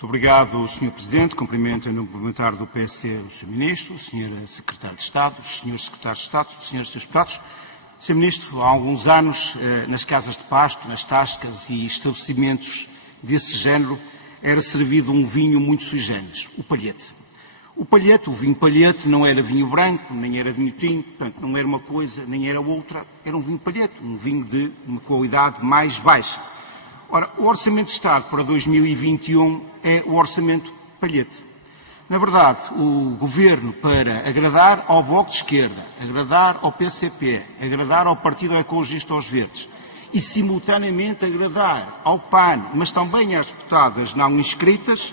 Muito obrigado, Sr. Presidente. Cumprimento em nome parlamentar do PSD o Sr. Ministro, o Sr. Secretário de Estado, os Srs. Secretários de Estado, os Srs. Deputados. Sr. Ministro, há alguns anos, nas casas de pasto, nas tascas e estabelecimentos desse género, era servido um vinho muito sui generis, o palhete. O vinho palhete, não era vinho branco, nem era vinho tinto, portanto, não era uma coisa, nem era outra, era um vinho palhete, um vinho de uma qualidade mais baixa. Ora, o Orçamento de Estado para 2021 é o Orçamento palhete. Na verdade, o Governo, para agradar ao Bloco de Esquerda, agradar ao PCP, agradar ao Partido Ecologista aos Verdes e, simultaneamente, agradar ao PAN, mas também às deputadas não inscritas,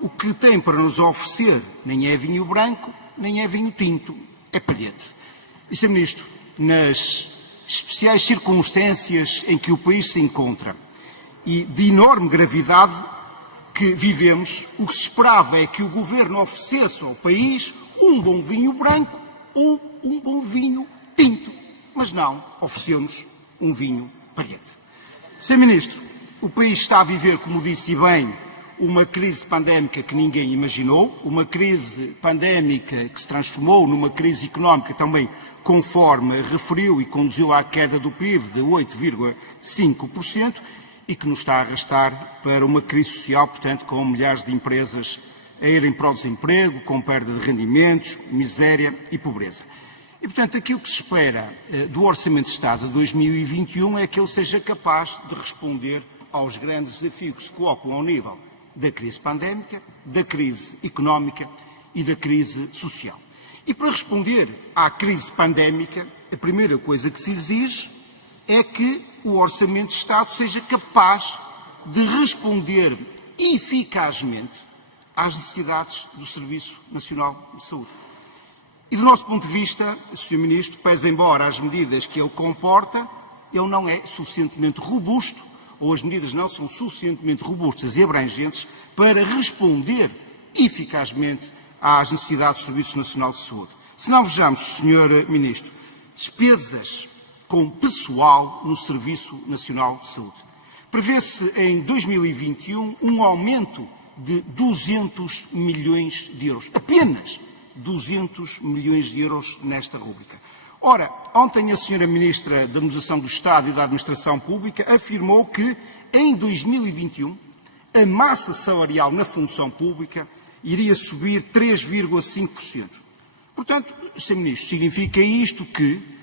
o que tem para nos oferecer nem é vinho branco, nem é vinho tinto, é palhete. E, Sr. Ministro, nas especiais circunstâncias em que o país se encontra e de enorme gravidade que vivemos, o que se esperava é que o Governo oferecesse ao país um bom vinho branco ou um bom vinho tinto. Mas não, ofereceu-nos um vinho palhete. Sr. Ministro, o país está a viver, como disse bem, uma crise pandémica que ninguém imaginou, uma crise pandémica que se transformou numa crise económica também, conforme referiu, e conduziu à queda do PIB de 8,5%, e que nos está a arrastar para uma crise social, portanto, com milhares de empresas a irem para o desemprego, com perda de rendimentos, miséria e pobreza. E, portanto, aquilo que se espera do Orçamento de Estado de 2021 é que ele seja capaz de responder aos grandes desafios que se colocam ao nível da crise pandémica, da crise económica e da crise social. E para responder à crise pandémica, a primeira coisa que se exige é que o Orçamento de Estado seja capaz de responder eficazmente às necessidades do Serviço Nacional de Saúde. E do nosso ponto de vista, Sr. Ministro, pese embora as medidas que ele comporta, ele não é suficientemente robusto, ou as medidas não são suficientemente robustas e abrangentes para responder eficazmente às necessidades do Serviço Nacional de Saúde. Se não vejamos, Sr. Ministro, despesas com pessoal no Serviço Nacional de Saúde. Prevê-se em 2021 um aumento de 200 milhões de euros. Apenas 200 milhões de euros nesta rúbrica. Ora, ontem a Sra. Ministra da Administração do Estado e da Administração Pública afirmou que, em 2021, a massa salarial na função pública iria subir 3,5%. Portanto, Sr. Ministro, significa isto que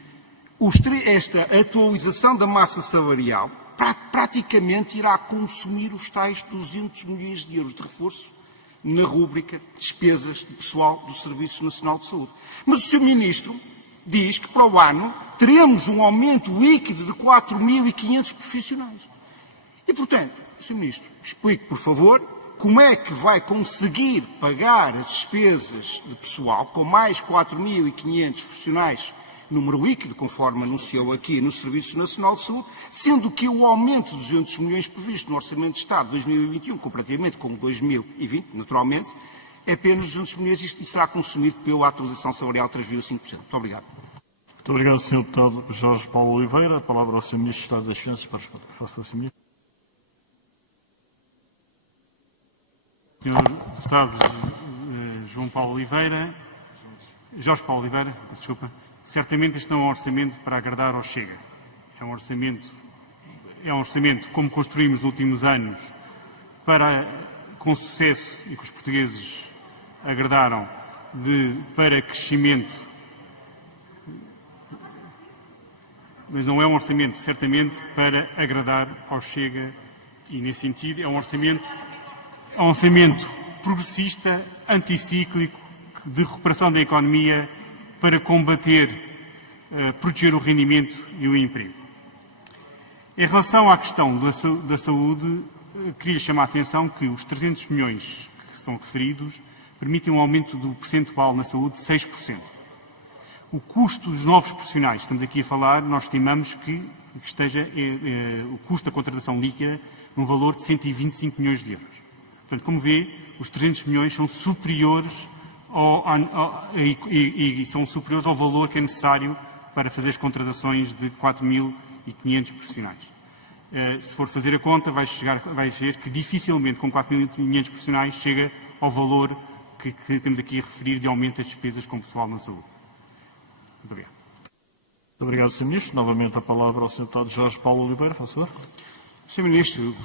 esta atualização da massa salarial praticamente irá consumir os tais 200 milhões de euros de reforço na rúbrica despesas de pessoal do Serviço Nacional de Saúde. Mas o Sr. Ministro diz que para o ano teremos um aumento líquido de 4.500 profissionais. E, portanto, Sr. Ministro, explique, por favor, como é que vai conseguir pagar as despesas de pessoal com mais 4.500 profissionais, número líquido, conforme anunciou aqui no Serviço Nacional de Saúde, sendo que o aumento de 200 milhões previsto no Orçamento de Estado de 2021, comparativamente com 2020, naturalmente, é apenas 200 milhões e será consumido pela atualização salarial de 3,5%. Muito obrigado. Muito obrigado, Sr. Deputado Jorge Paulo Oliveira. A palavra ao Sr. Ministro do Estado das Finanças para responder. Faça assim, Ministro. Sr. Deputado Jorge Paulo Oliveira, desculpa. Certamente este não é um orçamento para agradar ao Chega. É um orçamento como construímos nos últimos anos com sucesso e que os portugueses agradaram para crescimento, mas não é um orçamento certamente para agradar ao Chega e nesse sentido é um orçamento progressista, anticíclico, de recuperação da economia para proteger o rendimento e o emprego. Em relação à questão da saúde, queria chamar a atenção que os 300 milhões que estão referidos permitem um aumento do percentual na saúde de 6%. O custo dos novos profissionais, estamos aqui a falar, nós estimamos que esteja o custo da contratação líquida num valor de 125 milhões de euros. Portanto, como vê, os 300 milhões são superiores são superiores ao valor que é necessário para fazer as contratações de 4.500 profissionais. Se for fazer a conta, vai ver que dificilmente, com 4.500 profissionais, chega ao valor que temos aqui a referir de aumento das despesas com pessoal na saúde. Muito obrigado. Muito obrigado, Sr. Ministro. Novamente a palavra ao Sr. Deputado Jorge Paulo Oliveira, por favor. Sr. Ministro,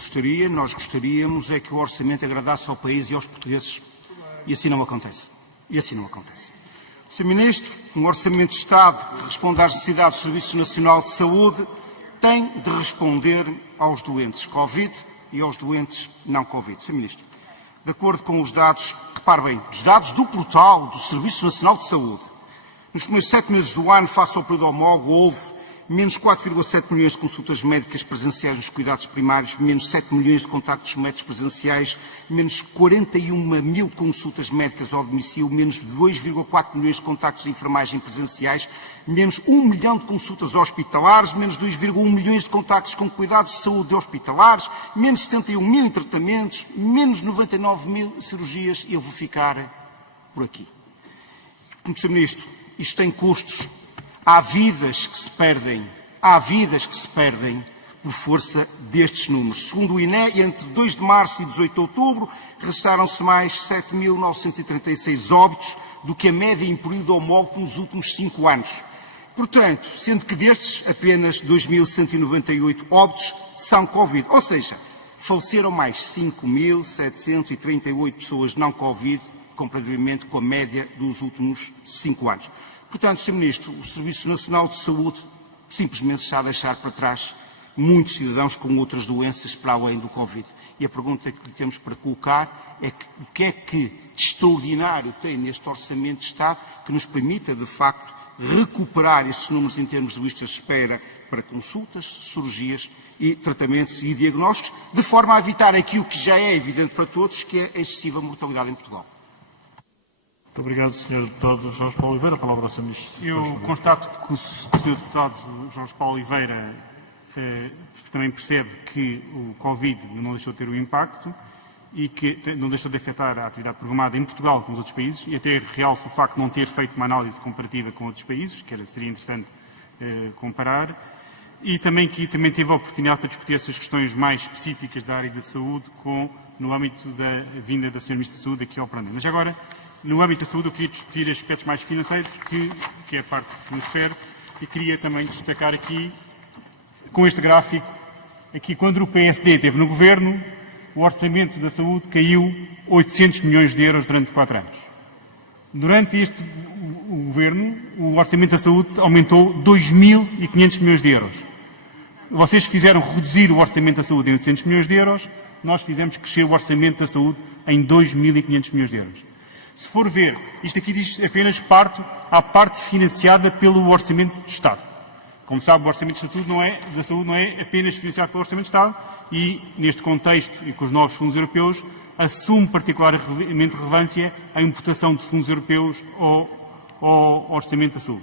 nós gostaríamos é que o orçamento agradasse ao país e aos portugueses. E assim não acontece. Sr. Ministro, um orçamento de Estado que responde às necessidades do Serviço Nacional de Saúde tem de responder aos doentes Covid e aos doentes não Covid. Sr. Ministro, de acordo com os dados, repare bem, os dados do portal do Serviço Nacional de Saúde, nos primeiros 7 meses do ano, face ao período homólogo, houve menos 4,7 milhões de consultas médicas presenciais nos cuidados primários, menos 7 milhões de contactos médicos presenciais, menos 41 mil consultas médicas ao domicílio, menos 2,4 milhões de contactos de enfermagem presenciais, menos 1 milhão de consultas hospitalares, menos 2,1 milhões de contactos com cuidados de saúde hospitalares, menos 71 mil tratamentos, menos 99 mil cirurgias, e eu vou ficar por aqui. Sr. Ministro, isto tem custos. Há vidas que se perdem por força destes números. Segundo o INE, entre 2 de março e 18 de outubro, registaram-se mais 7.936 óbitos do que a média em período homólogo nos últimos 5 anos. Portanto, sendo que destes, apenas 2.198 óbitos são Covid. Ou seja, faleceram mais 5.738 pessoas não Covid, comparativamente com a média dos últimos 5 anos. Portanto, Sr. Ministro, o Serviço Nacional de Saúde simplesmente está a deixar para trás muitos cidadãos com outras doenças para além do Covid. E a pergunta que lhe temos para colocar é o que é que de extraordinário tem neste Orçamento de Estado que nos permita, de facto, recuperar estes números em termos de listas de espera para consultas, cirurgias e tratamentos e diagnósticos, de forma a evitar aquilo que já é evidente para todos, que é a excessiva mortalidade em Portugal. Muito obrigado, Sr. Deputado Jorge Paulo Oliveira. A palavra ao Sr. Ministro. Eu constato que o Sr. Deputado Jorge Paulo Oliveira também percebe que o Covid não deixou de ter o impacto e que não deixou de afetar a atividade programada em Portugal como nos outros países, e até realça o facto de não ter feito uma análise comparativa com outros países, que seria interessante comparar, e também que também teve a oportunidade para discutir essas questões mais específicas da área da saúde no âmbito da vinda da Sra. Ministra da Saúde aqui ao Parlamento. Mas agora, no âmbito da saúde, eu queria discutir aspectos mais financeiros, que é a parte que me refere, e queria também destacar aqui, com este gráfico, aqui quando o PSD esteve no Governo, o orçamento da saúde caiu 800 milhões de euros durante 4 anos. Durante o Governo, o orçamento da saúde aumentou 2.500 milhões de euros. Vocês fizeram reduzir o orçamento da saúde em 800 milhões de euros, nós fizemos crescer o orçamento da saúde em 2.500 milhões de euros. Se for ver, isto aqui diz apenas a parte financiada pelo Orçamento de Estado. Como sabe, o Orçamento da Saúde não é apenas financiado pelo Orçamento de Estado e, neste contexto e com os novos fundos europeus, assume particularmente relevância a importação de fundos europeus ao Orçamento da Saúde.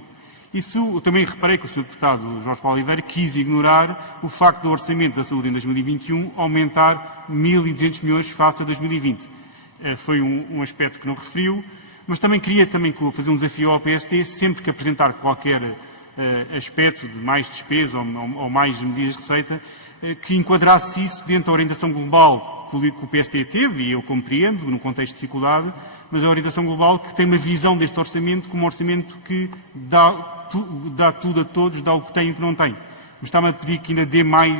Isso, eu também reparei que o Sr. Deputado Jorge Paulo Oliveira quis ignorar o facto do Orçamento da Saúde em 2021 aumentar 1.200 milhões face a 2020. Foi um aspecto que não referiu, mas também queria fazer um desafio ao PSD, sempre que apresentar qualquer aspecto de mais despesa ou mais medidas de receita, que enquadrasse isso dentro da orientação global que o PSD teve, e eu compreendo, no contexto de dificuldade, mas a orientação global que tem uma visão deste orçamento como um orçamento que dá tudo a todos, dá o que tem e o que não tem. Mas está-me a pedir que ainda dê mais.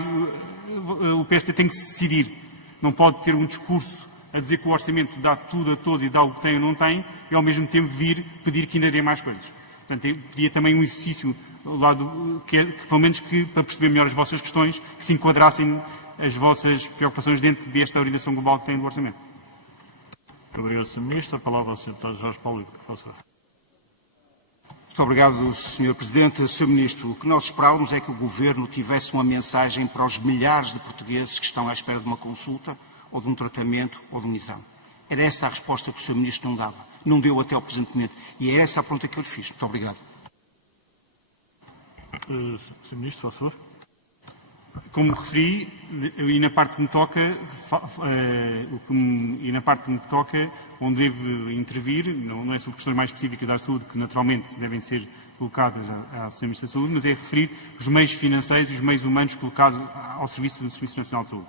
O PSD tem que se decidir. Não pode ter um discurso a dizer que o orçamento dá tudo a todos e dá o que tem ou não tem, e ao mesmo tempo vir pedir que ainda dê mais coisas. Portanto, eu pedia também um exercício pelo menos para perceber melhor as vossas questões, que se enquadrassem as vossas preocupações dentro desta orientação global que tem do orçamento. Muito obrigado, Sr. Ministro. A palavra ao Sr. Deputado Jorge Paulo Oliveira, por favor. Muito obrigado, Sr. Presidente. Sr. Ministro, o que nós esperávamos é que o Governo tivesse uma mensagem para os milhares de portugueses que estão à espera de uma consulta, ou de um tratamento, ou de um exame. Era essa a resposta que o Sr. Ministro não dava. Não deu até ao presente momento. E é essa a pergunta que eu lhe fiz. Muito obrigado. Sr. Ministro, por favor. Como referi, e na parte que me toca, onde devo intervir, não é sobre questões mais específicas da saúde, que naturalmente devem ser colocadas à Associação Ministra da Saúde, mas é referir os meios financeiros e os meios humanos colocados ao serviço do Serviço Nacional de Saúde.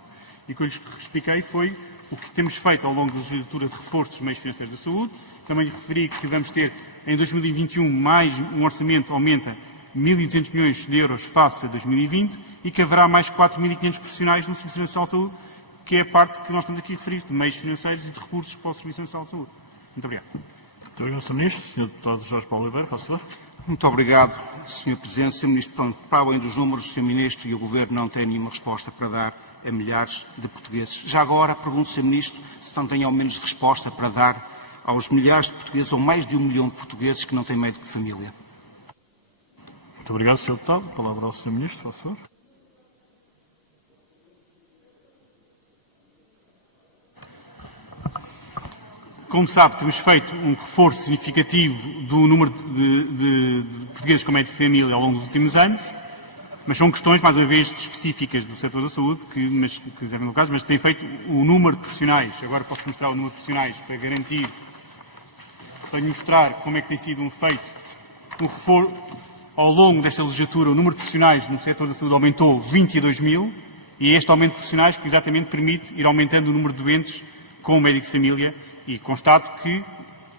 E o que eu lhes expliquei foi o que temos feito ao longo da legislatura de reforço dos meios financeiros da saúde. Também lhe referi que vamos ter, em 2021, mais um orçamento aumenta 1.200 milhões de euros face a 2020 e que haverá mais 4.500 profissionais no Serviço Nacional de Saúde, que é a parte que nós estamos aqui a referir, de meios financeiros e de recursos para o Serviço Nacional de Saúde. Muito obrigado. Muito obrigado, Sr. Ministro. Sr. Deputado Jorge Paulo Oliveira, faça favor. Muito obrigado, Sr. Presidente. Sr. Ministro, pronto, para além dos números, o Sr. Ministro e o Governo não têm nenhuma resposta para dar a milhares de portugueses. Já agora, pergunto, Sr. Ministro, se não tem ao menos resposta para dar aos milhares de portugueses, ou mais de 1 milhão de portugueses que não têm médico de família. Muito obrigado, Sr. Deputado. A palavra ao Sr. Ministro, faça favor. Como sabe, temos feito um reforço significativo do número de portugueses com médico de família ao longo dos últimos anos, mas são questões, mais uma vez, específicas do setor da saúde, que servem no caso, mas tem feito o número de profissionais. Agora posso mostrar o número de profissionais para garantir, para mostrar como é que tem sido feito um reforço. Ao longo desta legislatura, o número de profissionais no setor da saúde aumentou 22 mil, e é este aumento de profissionais que exatamente permite ir aumentando o número de doentes com o médico de família. E constato que,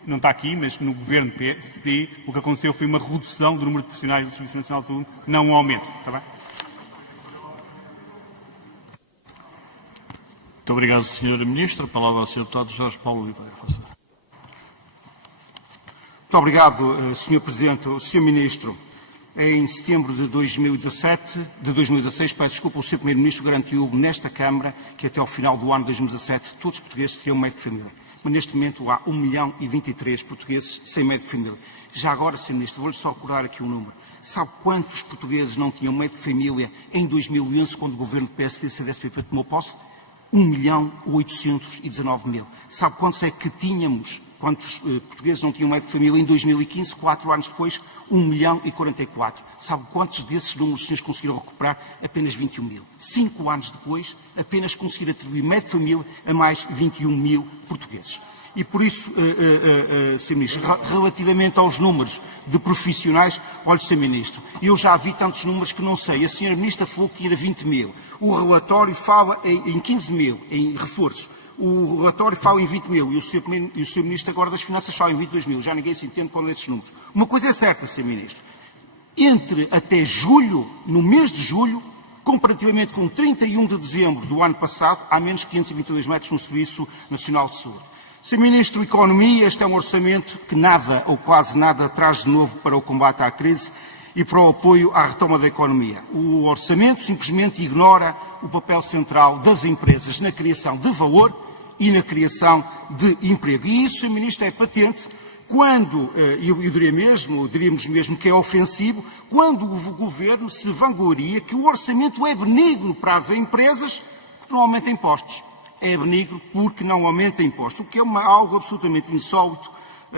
não está aqui, mas no governo PSD, o que aconteceu foi uma redução do número de profissionais do Serviço Nacional de Saúde, não um aumento. Está bem? Muito obrigado, Sr. Ministro. A palavra ao Sr. Deputado Jorge Paulo Oliveira, faça favor. Muito obrigado, Sr. Presidente. Sr. Ministro, em setembro de 2016, peço desculpa, o Sr. Primeiro-Ministro garantiu nesta Câmara que até ao final do ano de 2017 todos os portugueses teriam médico de família. Mas neste momento há 1 milhão e 23 portugueses sem médico de família. Já agora, Sr. Ministro, vou-lhe só recordar aqui um número. Sabe quantos portugueses não tinham médico de família em 2011, quando o governo do PSD e CDS-PP tomou posse? 1.819.000. Sabe quantos é que tínhamos, quantos portugueses não tinham médico de família em 2015, 4 anos depois? 1.044.000. Sabe quantos desses números os senhores conseguiram recuperar? Apenas 21 mil. 5 anos depois, apenas conseguiram atribuir médico de família a mais 21 mil portugueses. E por isso, Sr. Ministro, relativamente aos números de profissionais, olha, Sr. Ministro, eu já vi tantos números que não sei. A Sra. Ministra falou que era 20 mil. O relatório fala em 15 mil, em reforço. O relatório fala em 20 mil e o Sr. Ministro agora das Finanças fala em 22 mil. Já ninguém se entende com esses números. Uma coisa é certa, Sr. Ministro. Entre até julho, no mês de julho, comparativamente com 31 de dezembro do ano passado, há menos 522 metros no Serviço Nacional de Saúde. Sr. Ministro da Economia, este é um orçamento que nada ou quase nada traz de novo para o combate à crise e para o apoio à retoma da economia. O orçamento simplesmente ignora o papel central das empresas na criação de valor e na criação de emprego. E isso, Sr. Ministro, é patente quando, diríamos mesmo que é ofensivo, quando o Governo se vangloria que o orçamento é benigno para as empresas que não aumenta impostos. É benigno porque não aumenta impostos, o que é algo absolutamente insólito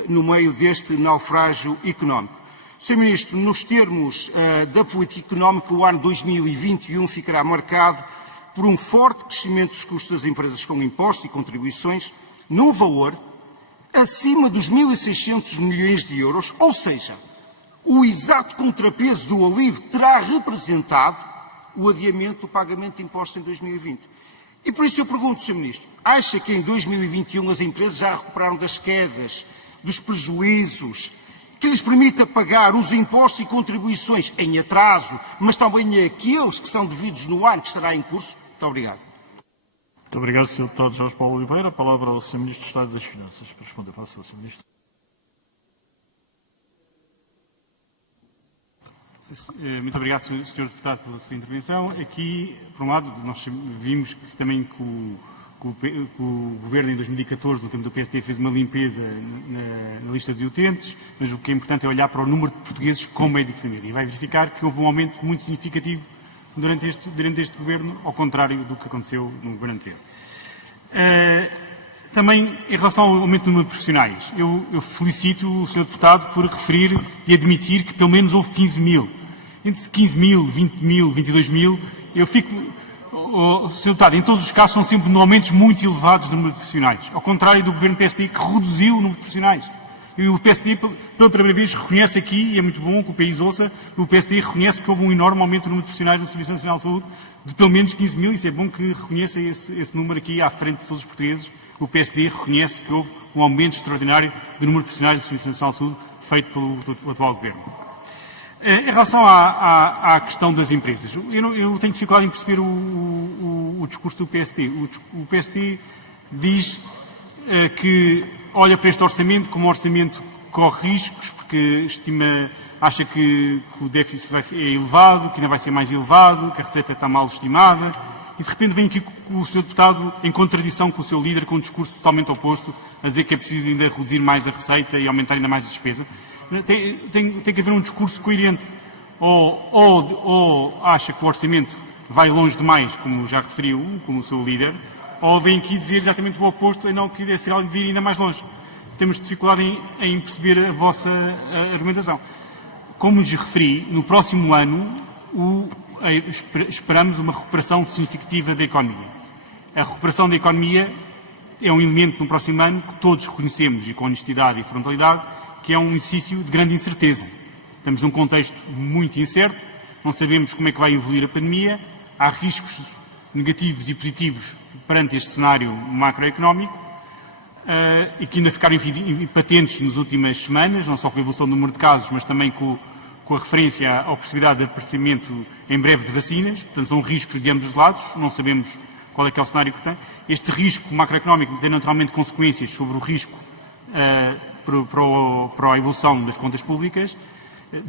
no meio deste naufrágio económico. Sr. Ministro, nos termos da política económica, o ano 2021 ficará marcado por um forte crescimento dos custos das empresas com impostos e contribuições, num valor acima dos 1.600 milhões de euros, ou seja, o exato contrapeso do alívio terá representado o adiamento do pagamento de impostos em 2020. E por isso eu pergunto, Sr. Ministro, acha que em 2021 as empresas já recuperaram das quedas, dos prejuízos, que lhes permita pagar os impostos e contribuições em atraso, mas também aqueles que são devidos no ano que estará em curso? Muito obrigado. Muito obrigado, Sr. Deputado Jorge Paulo Oliveira. A palavra ao Sr. Ministro do Estado das Finanças para responder. Faça, Sr. Ministro. Muito obrigado, Sr. Deputado, pela sua intervenção. Aqui, por um lado, nós vimos que também que o Governo, em 2014, no tempo do PSD, fez uma limpeza na lista de utentes, mas o que é importante é olhar para o número de portugueses com médico de família. E vai verificar que houve um aumento muito significativo durante este Governo, ao contrário do que aconteceu no Governo anterior. Também, em relação ao aumento do número de profissionais, eu felicito o Sr. Deputado por referir e admitir que pelo menos houve 15 mil. Entre 15 mil, 20 mil, 22 mil, eu fico... Sr. Deputado, em todos os casos são sempre aumentos muito elevados do número de profissionais, ao contrário do Governo PSD que reduziu o número de profissionais. E o PSD, pela primeira vez, reconhece aqui, e é muito bom que o país ouça, o PSD reconhece que houve um enorme aumento no número de profissionais do Serviço Nacional de Saúde, de pelo menos 15 mil, e isso é bom que reconheça esse número aqui à frente de todos os portugueses. O PSD reconhece que houve um aumento extraordinário do número de profissionais do Serviço Nacional de Saúde feito pelo atual Governo. Em relação à questão das empresas, eu tenho dificuldade em perceber o discurso do PSD. O PSD diz que olha para este orçamento como um orçamento que corre riscos, porque acha que o déficit é elevado, que ainda vai ser mais elevado, que a receita está mal estimada, e de repente vem aqui o Sr. Deputado em contradição com o seu líder, com um discurso totalmente oposto, a dizer que é preciso ainda reduzir mais a receita e aumentar ainda mais a despesa. Tem que haver um discurso coerente. Ou acha que o orçamento vai longe demais, como já referiu, como o seu líder, ou vem aqui dizer exatamente o oposto, e não que afinal vir ainda mais longe. Temos dificuldade em perceber a vossa argumentação. Como lhes referi, no próximo ano esperamos uma recuperação significativa da economia. A recuperação da economia é um elemento no próximo ano que todos reconhecemos, e com honestidade e frontalidade, que é um exercício de grande incerteza. Estamos num contexto muito incerto, não sabemos como é que vai evoluir a pandemia, há riscos negativos e positivos perante este cenário macroeconómico, e que ainda ficaram patentes nas últimas semanas, não só com a evolução do número de casos, mas também com a referência à possibilidade de aparecimento em breve de vacinas. Portanto, são riscos de ambos os lados, não sabemos qual é que é o cenário que tem. Este risco macroeconómico tem naturalmente consequências sobre o risco para a evolução das contas públicas.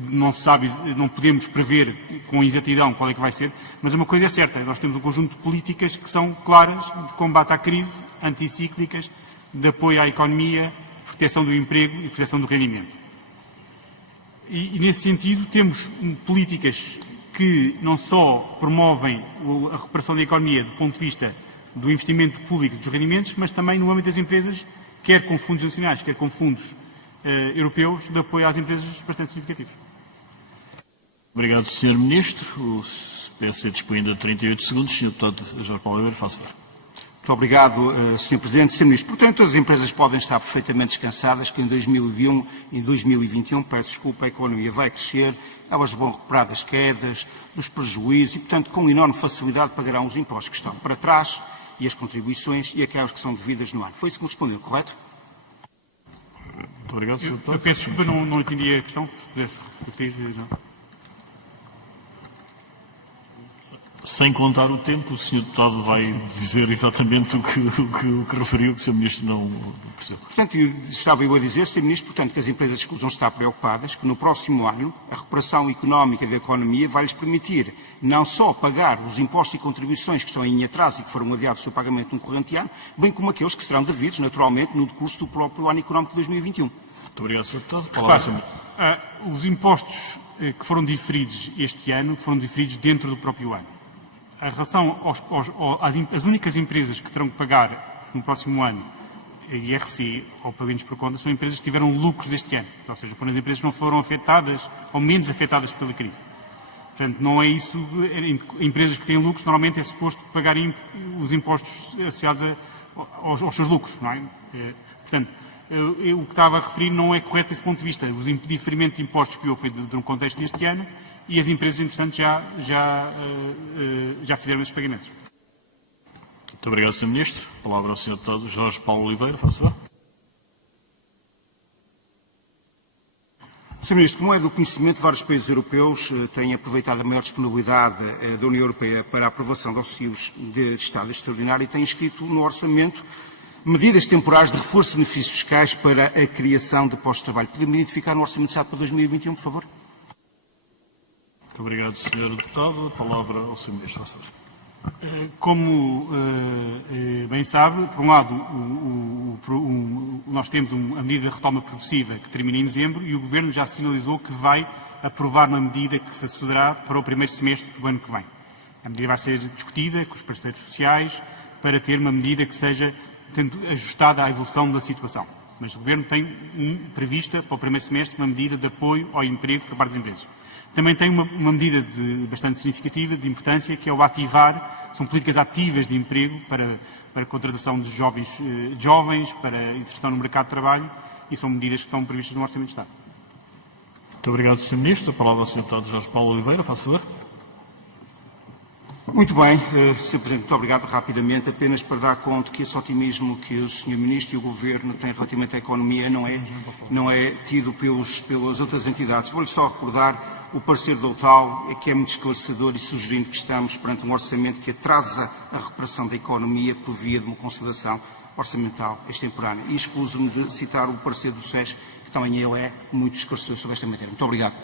Não se sabe, não podemos prever com exatidão qual é que vai ser, mas uma coisa é certa, nós temos um conjunto de políticas que são claras de combate à crise, anticíclicas, de apoio à economia, proteção do emprego e proteção do rendimento. E nesse sentido temos políticas que não só promovem a recuperação da economia do ponto de vista do investimento público dos rendimentos, mas também no âmbito das empresas, quer com fundos nacionais, quer com fundos europeus, de apoio às empresas bastante significativos. Obrigado, Sr. Ministro. O PSD dispõe de 38 segundos. Sr. Deputado Jorge Paulo Oliveira, faça favor. Muito obrigado, Sr. Presidente. Sr. Ministro, portanto, as empresas podem estar perfeitamente descansadas que em 2021, a economia vai crescer, elas vão recuperar das quedas, dos prejuízos e, portanto, com enorme facilidade pagarão os impostos que estão para trás e as contribuições e aquelas que são devidas no ano. Foi isso que me respondeu, correto? Muito obrigado, Sr. Deputado. Eu peço desculpa, não entendi a questão, se pudesse repetir. Não. Sem contar o tempo, o Sr. Deputado vai dizer exatamente o que referiu, que o Sr. Ministro não percebeu. Portanto, estava eu a dizer, Sr. Ministro, portanto, que as empresas escusam estar preocupadas que no próximo ano a recuperação económica da economia vai-lhes permitir não só pagar os impostos e contribuições que estão em atraso e que foram adiados do seu pagamento no corrente ano, bem como aqueles que serão devidos, naturalmente, no decurso do próprio ano económico de 2021. Muito obrigado, Sr. Deputado. Repare, os impostos que foram diferidos este ano foram diferidos dentro do próprio ano. Em relação às únicas empresas que terão que pagar no próximo ano a IRC ou pagamentos por conta são empresas que tiveram lucros este ano. Ou seja, foram as empresas que não foram afetadas ou menos afetadas pela crise. Portanto, não é isso. Empresas que têm lucros normalmente é suposto pagarem os impostos associados aos seus lucros, não é? Portanto, o que estava a referir não é correto desse ponto de vista. O diferimento de impostos que houve foi no contexto deste ano e as empresas, entretanto, já fizeram esses pagamentos. Muito obrigado, Sr. Ministro. A palavra ao Sr. Deputado Jorge Paulo Oliveira, faça favor. Sr. Ministro, como é do conhecimento, vários países europeus têm aproveitado a maior disponibilidade da União Europeia para a aprovação de auxílios de Estado extraordinário e têm inscrito no orçamento medidas temporárias de reforço de benefícios fiscais para a criação de postos de trabalho. Podemos identificar no orçamento de Estado para 2021, por favor? Muito obrigado, Sr. Deputado. A palavra ao Sr. Ministro. Como bem sabe, por um lado, nós temos uma medida de retoma progressiva que termina em dezembro e o Governo já sinalizou que vai aprovar uma medida que se associará para o primeiro semestre do ano que vem. A medida vai ser discutida com os parceiros sociais para ter uma medida que seja ajustada à evolução da situação. Mas o Governo tem prevista para o primeiro semestre uma medida de apoio ao emprego por parte das empresas. Também tem uma medida bastante significativa, de importância, que é o ativar, são políticas ativas de emprego para a contratação de jovens, para a inserção no mercado de trabalho, e são medidas que estão previstas no Orçamento de Estado. Muito obrigado, Sr. Ministro. A palavra ao Sr. Deputado Jorge Paulo Oliveira, faz favor. Muito bem, Sr. Presidente, muito obrigado. Rapidamente, apenas para dar conta que esse otimismo que o Sr. Ministro e o Governo têm relativamente à economia não é tido pelas outras entidades. Vou-lhe só recordar o parecer do OTAL, que é muito esclarecedor e sugerindo que estamos perante um orçamento que atrasa a recuperação da economia por via de uma consolidação orçamental extemporânea. E escuso-me de citar o parecer do SES, que também ele é muito esclarecedor sobre esta matéria. Muito obrigado.